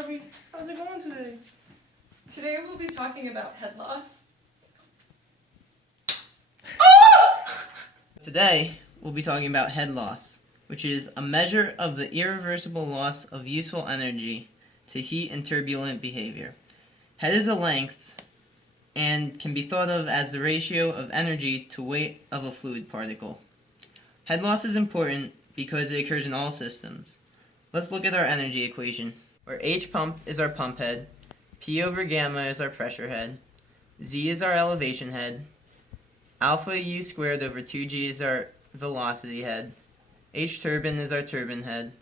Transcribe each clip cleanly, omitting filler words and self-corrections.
Harvey. How's it going today? Today we'll be talking about head loss. Today, we'll be talking about head loss, which is a measure of the irreversible loss of useful energy to heat and turbulent behavior. Head is a length and can be thought of as the ratio of energy to weight of a fluid particle. Head loss is important because it occurs in all systems. Let's look at our energy equation, where H pump is our pump head, P over gamma is our pressure head, Z is our elevation head, alpha U squared over 2G is our velocity head, H turbine is our turbine head,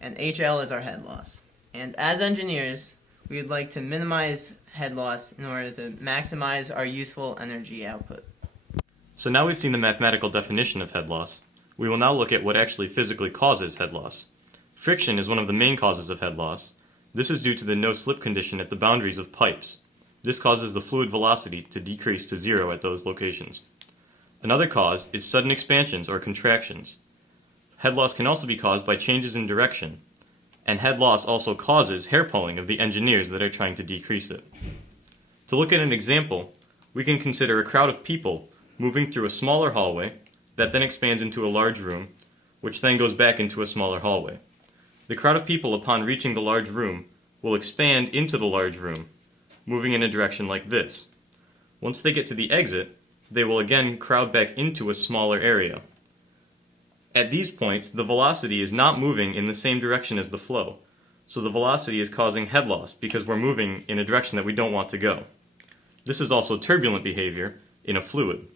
and HL is our head loss. And as engineers, we would like to minimize head loss in order to maximize our useful energy output. So now we've seen the mathematical definition of head loss. We will now look at what actually physically causes head loss. Friction is one of the main causes of head loss. This is due to the no-slip condition at the boundaries of pipes. This causes the fluid velocity to decrease to zero at those locations. Another cause is sudden expansions or contractions. Head loss can also be caused by changes in direction, and head loss also causes hair pulling of the engineers that are trying to decrease it. To look at an example, we can consider a crowd of people moving through a smaller hallway that then expands into a large room, which then goes back into a smaller hallway. The crowd of people, upon reaching the large room, will expand into the large room, moving in a direction like this. Once they get to the exit, they will again crowd back into a smaller area. At these points, the velocity is not moving in the same direction as the flow, so the velocity is causing head loss because we're moving in a direction that we don't want to go. This is also turbulent behavior in a fluid.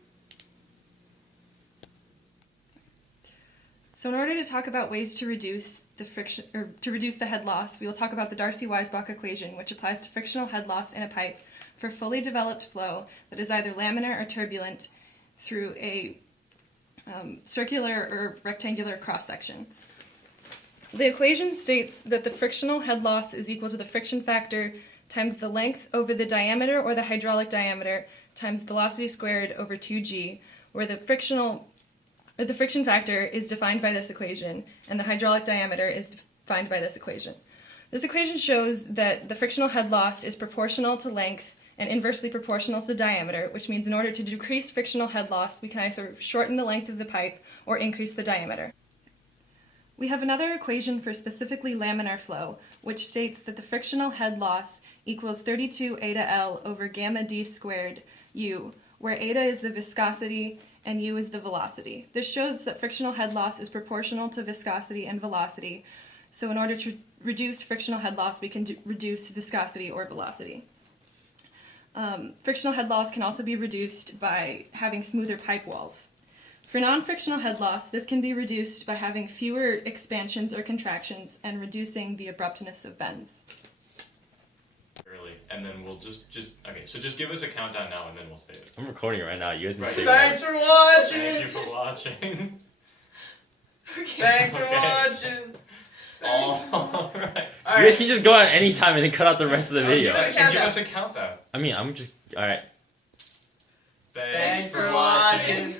So in order to talk about ways to reduce the friction or to reduce the head loss, we will talk about the Darcy-Weisbach equation, which applies to frictional head loss in a pipe for fully developed flow that is either laminar or turbulent through a circular or rectangular cross-section. The equation states that the frictional head loss is equal to the friction factor times the length over the diameter or the hydraulic diameter times velocity squared over 2g, where the friction factor is defined by this equation, and the hydraulic diameter is defined by this equation. This equation shows that the frictional head loss is proportional to length and inversely proportional to diameter, which means in order to decrease frictional head loss, we can either shorten the length of the pipe or increase the diameter. We have another equation for specifically laminar flow, which states that the frictional head loss equals 32 eta L over gamma d squared U, where eta is the viscosity and U is the velocity. This shows that frictional head loss is proportional to viscosity and velocity, so in order to reduce frictional head loss, we can reduce viscosity or velocity. Frictional head loss can also be reduced by having smoother pipe walls. For non-frictional head loss, this can be reduced by having fewer expansions or contractions and reducing the abruptness of bends. Early, and then we'll just okay, so just give us a countdown now and then we'll say it. I'm recording it right now. You guys can say Thanks for watching. Thank you for watching. Thanks for watching. All right. You guys can just go out any time and then cut out the rest of the video. Give us a countdown. I mean, I'm just alright. Thanks for watching.